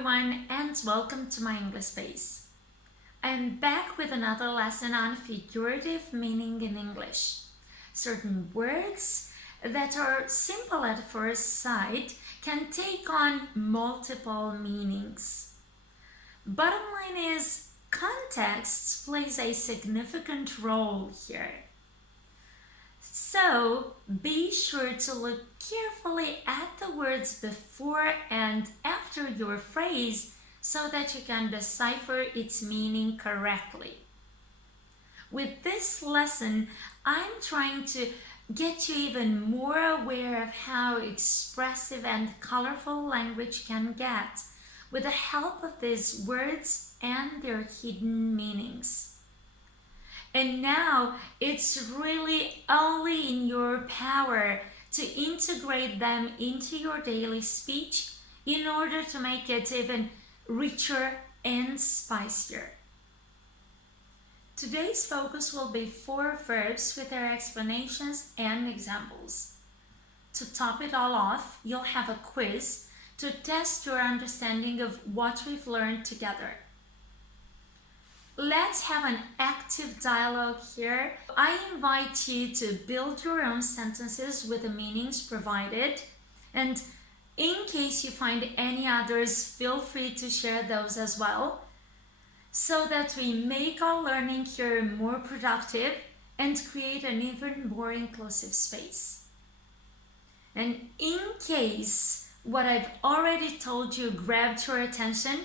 everyone and welcome to my English space. I am back with another lesson on figurative meaning in English. Certain words that are simple at first sight can take on multiple meanings. Bottom line is, context plays a significant role here. So, be sure to look carefully at the words before and after your phrase so that you can decipher its meaning correctly. With this lesson, I'm trying to get you even more aware of how expressive and colorful language can get with the help of these words and their hidden meanings. And now it's really only in your power to integrate them into your daily speech in order to make it even richer and spicier. Today's focus will be 4 verbs with their explanations and examples. To top it all off, you'll have a quiz to test your understanding of what we've learned together. Let's have an active dialogue here. I invite you to build your own sentences with the meanings provided, and in case you find any others, feel free to share those as well, so that we make our learning here more productive and create an even more inclusive space. And in case what I've already told you grabbed your attention,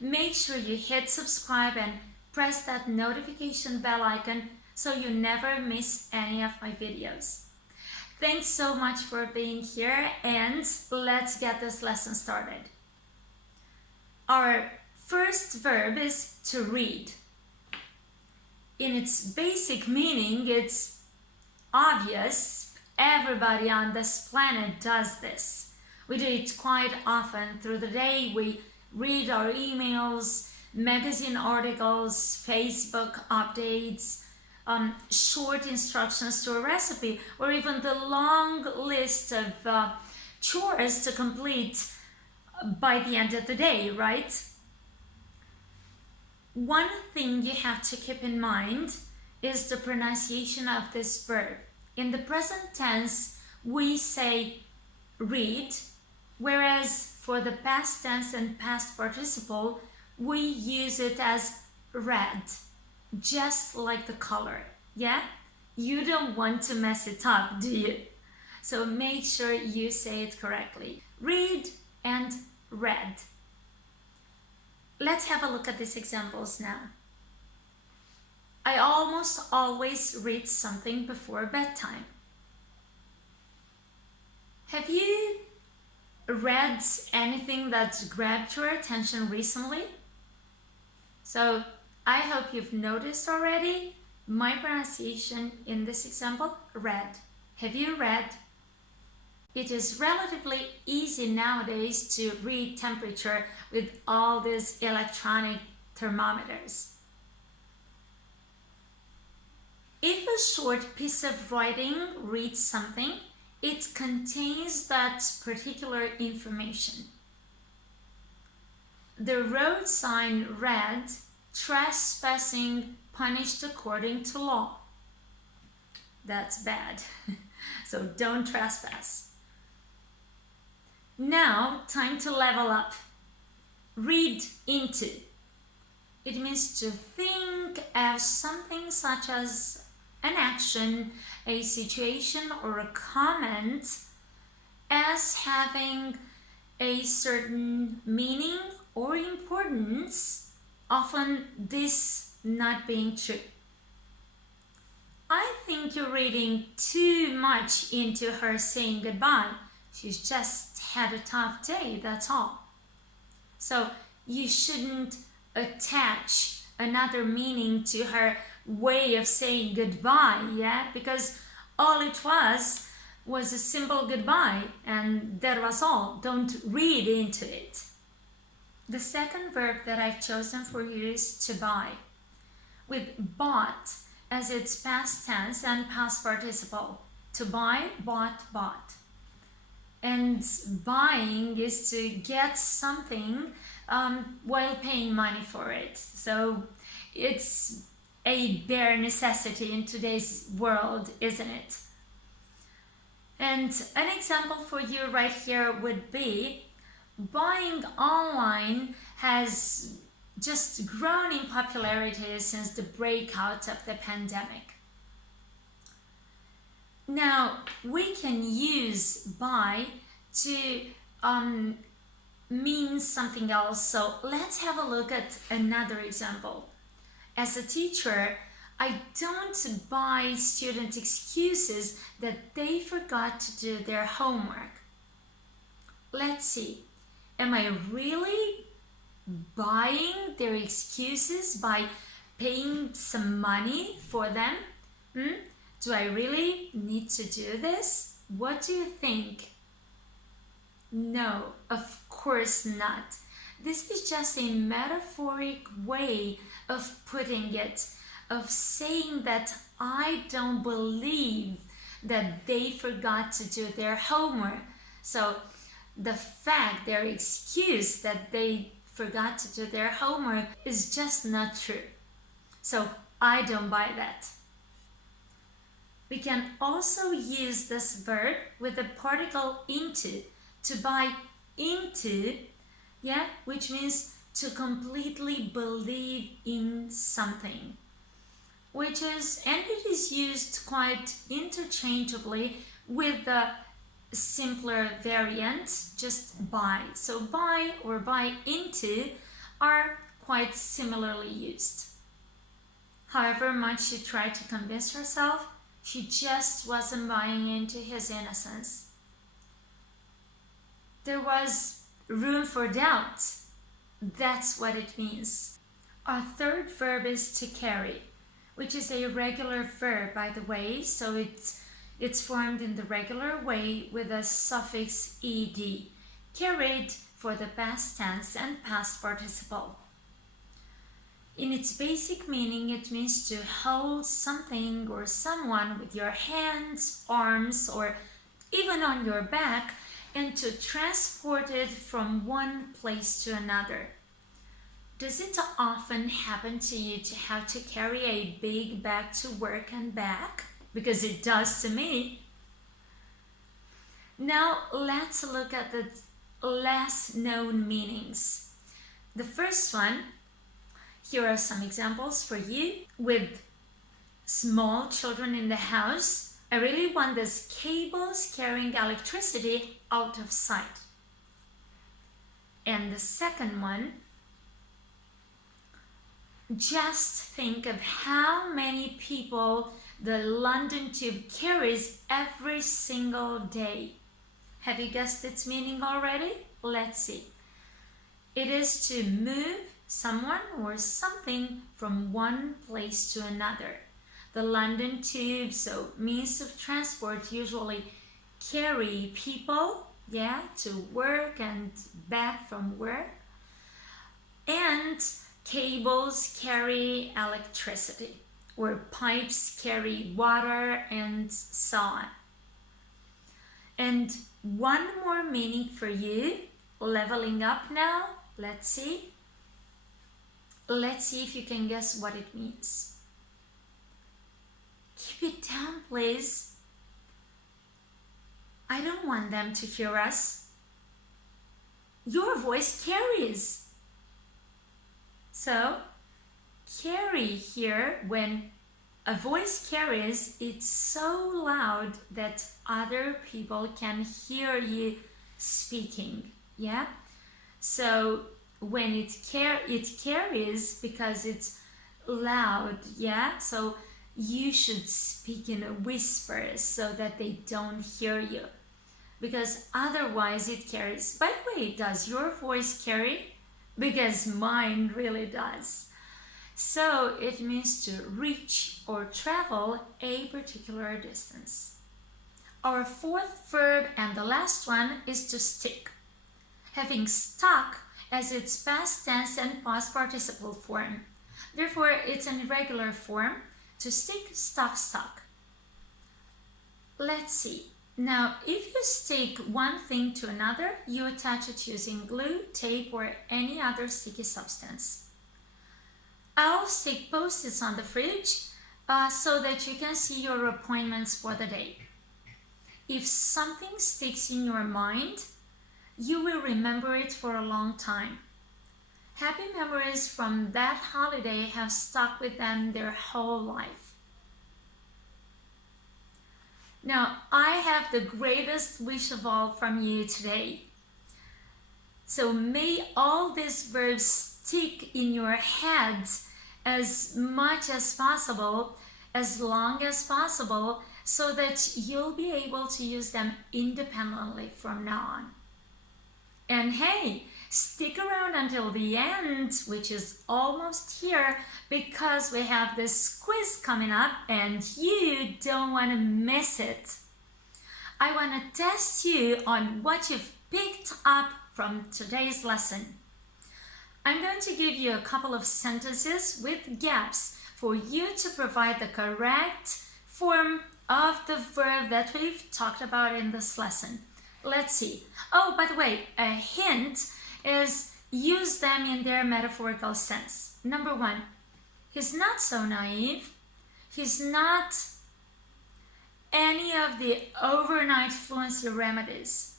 make sure you hit subscribe and press that notification bell icon so you never miss any of my videos. Thanks so much for being here, and let's get this lesson started. Our first verb is to read. In its basic meaning, it's obvious. Everybody on this planet does this. We do it quite often through the day. We read our emails, magazine articles, Facebook updates, short instructions to a recipe, or even the long list of chores to complete by the end of the day, right? One thing you have to keep in mind is the pronunciation of this verb. In the present tense, we say read, whereas for the past tense and past participle, we use it as red, just like the color, yeah? You don't want to mess it up, do you? So make sure you say it correctly. Read and red. Let's have a look at these examples now. I almost always read something before bedtime. Have you read anything that's grabbed your attention recently? So I hope you've noticed already my pronunciation in this example, read. Have you read? It is relatively easy nowadays to read temperature with all these electronic thermometers. If a short piece of writing reads something, it contains that particular information. The road sign read, "Trespassing punished according to law." That's bad. So don't trespass. Now, time to level up. Read into. It means to think of something such as an action, a situation, or a comment as having a certain meaning or importance, often this not being true. I think you're reading too much into her saying goodbye. She's just had a tough day, that's all. So you shouldn't attach another meaning to her way of saying goodbye, yeah? Because all it was a simple goodbye, and that was all. Don't read into it. The second verb that I've chosen for you is to buy, with bought as its past tense and past participle. To buy, bought, bought. And buying is to get something while paying money for it. So it's a bare necessity in today's world, isn't it? And an example for you right here would be buying online has just grown in popularity since the breakout of the pandemic. Now, we can use buy to mean something else. So let's have a look at another example. As a teacher, I don't buy students excuses that they forgot to do their homework. Let's see. Am I really buying their excuses by paying some money for them? Do I really need to do this? What do you think? No, of course not. This is just a metaphoric way of putting it, of saying that I don't believe that they forgot to do their homework. So the fact, their excuse that they forgot to do their homework is just not true. So I don't buy that. We can also use this verb with the particle into, to buy into, which means to completely believe in something, and it is used quite interchangeably with the simpler variant, just buy. So buy or buy into are quite similarly used. However much she tried to convince herself, she just wasn't buying into his innocence. There was room for doubt. That's what it means. Our third verb is to carry, which is a regular verb, by the way, so it's formed in the regular way with a suffix ed, carried for the past tense and past participle. In its basic meaning, it means to hold something or someone with your hands, arms, or even on your back, and to transport it from one place to another. Does it often happen to you to have to carry a big bag to work and back? Because it does to me. Now let's look at the less known meanings. The first one, here are some examples for you. With small children in the house, I really want these cables carrying electricity out of sight. And the second one, just think of how many people the London Tube carries every single day. Have you guessed its meaning already? Let's see. It is to move someone or something from one place to another. The London Tube, so means of transport, usually carry people, to work and back from work. And cables carry electricity, or pipes carry water, and so on. And one more meaning for you, leveling up now. Let's see. Let's see if you can guess what it means. Keep it down, please. I don't want them to hear us. Your voice carries. So, carry here, when a voice carries, it's so loud that other people can hear you speaking, So, when it carries because it's loud, So, you should speak in a whisper so that they don't hear you, because otherwise it carries. By the way, does your voice carry? Because mine really does. So it means to reach or travel a particular distance. Our fourth verb and the last one is to stick, having stuck as its past tense and past participle form. Therefore, it's an irregular form, to stick, stuck, stuck. Let's see. Now, if you stick one thing to another, you attach it using glue, tape, or any other sticky substance. I'll stick post-its on the fridge so that you can see your appointments for the day. If something sticks in your mind, you will remember it for a long time. Happy memories from that holiday have stuck with them their whole life. Now, I have the greatest wish of all from you today. So may all these verbs stick in your head as much as possible, as long as possible, so that you'll be able to use them independently from now on. And hey, stick around until the end, which is almost here, because we have this quiz coming up and you don't want to miss it. I want to test you on what you've picked up from today's lesson. I'm going to give you a couple of sentences with gaps for you to provide the correct form of the verb that we've talked about in this lesson. Let's see. Oh, by the way, a hint is use them in their metaphorical sense. Number one, he's not so naive. He's not any of the overnight fluency remedies.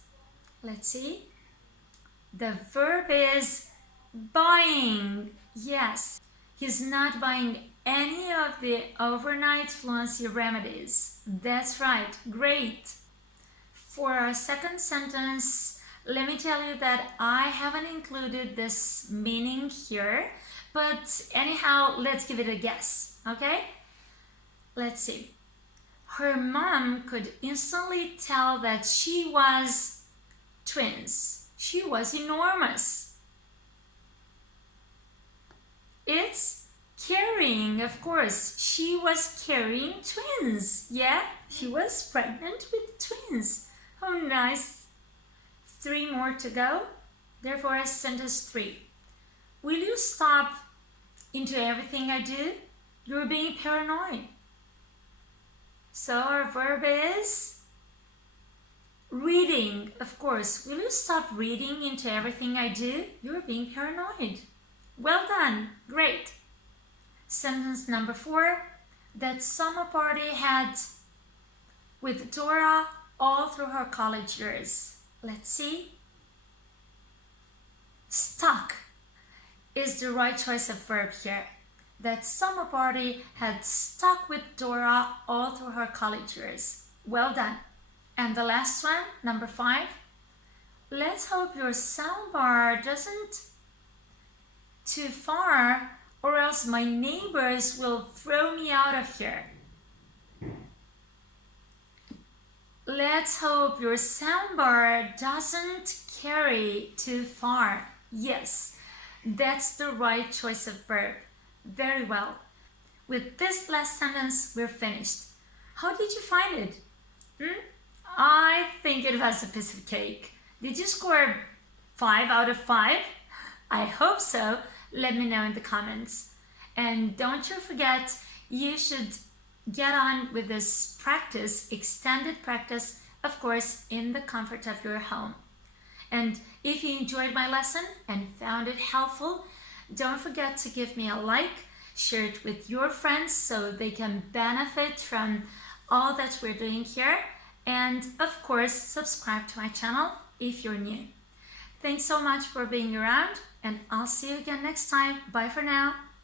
Let's see. The verb is buying. Yes, he's not buying any of the overnight fluency remedies. That's right. Great. For our second sentence, let me tell you that I haven't included this meaning here, but anyhow, let's give it a guess, okay? Let's see. Her mom could instantly tell that she was twins. She was enormous. It's carrying, of course. She was carrying twins. Yeah, she was pregnant with twins. Oh, nice. 3 more to go. Therefore, sentence 3. Will you stop into everything I do? You're being paranoid. So our verb is reading, of course. Will you stop reading into everything I do? You're being paranoid. Well done. Great. Sentence number 4. That summer party had with Dora all through her college years. Let's see. Stuck is the right choice of verb here. That summer party had stuck with Dora all through her college years. Well done. And the last one, number 5. Let's hope your soundbar doesn't too far, or else my neighbors will throw me out of here. Let's hope your soundbar doesn't carry too far. Yes, that's the right choice of verb. Very well. With this last sentence, we're finished. How did you find it? I think it was a piece of cake. Did you score 5 out of 5? I hope so. Let me know in the comments. And don't you forget, you should get on with this practice, extended practice, of course, in the comfort of your home. And if you enjoyed my lesson and found it helpful, don't forget to give me a like, share it with your friends so they can benefit from all that we're doing here. And of course, subscribe to my channel if you're new. Thanks so much for being around, and I'll see you again next time. Bye for now.